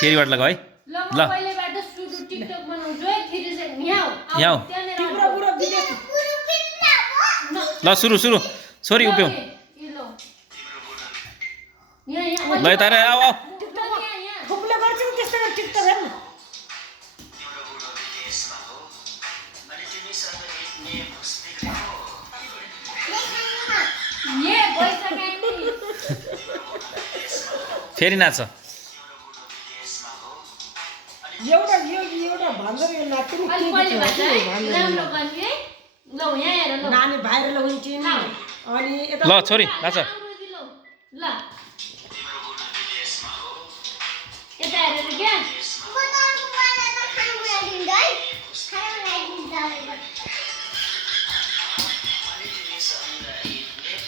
फेरि बाट लगा है ल यहाँ ल सुरु सुरु छोरी उभ्यौ ल तारे आऊ आऊ फेरि नाच ल छोरी नाच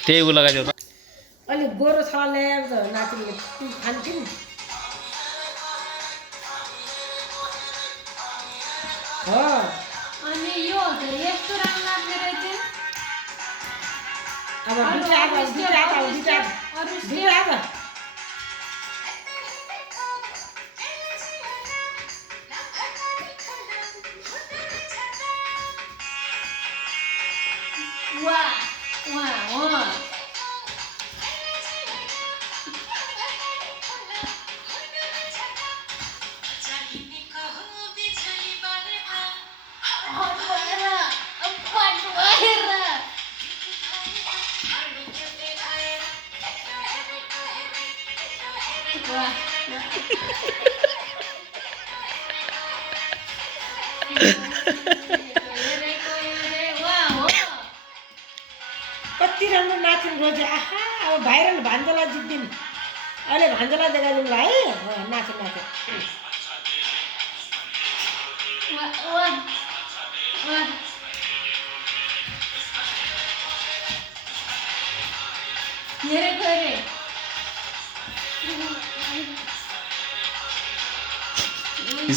त्यही उ लगाइदेऊ त अलि गोरो छ ल्याएर त नातिले खान्थिन् हो अनि यो त यस्तो राम्रो लाग्ने रहेछ अब बिटा वाह वाह वाह कति राम्रो नाच्नु रोजे आहा अब भाइरल भान्जला जित्दिन् अहिले भान्जला देखाइदिनु ल है नाच नाच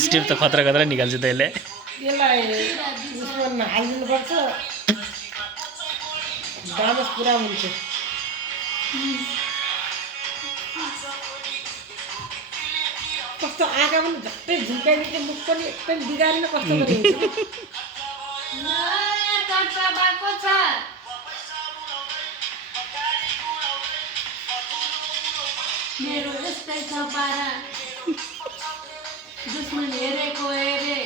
स्टेप त खतरा खतरा निकाल्छ त यसले यसलाई उसमा हालिदिनुपर्छ डान्स पुरा हुन्छ कस्तो आँखा पनि झट्टै झुल्काइदिन्छ मुख पनि एकदम बिगारेर कस्तो गरिन्छ मेरो यस्तै छ पारा दुश्मन हेरेको हेरे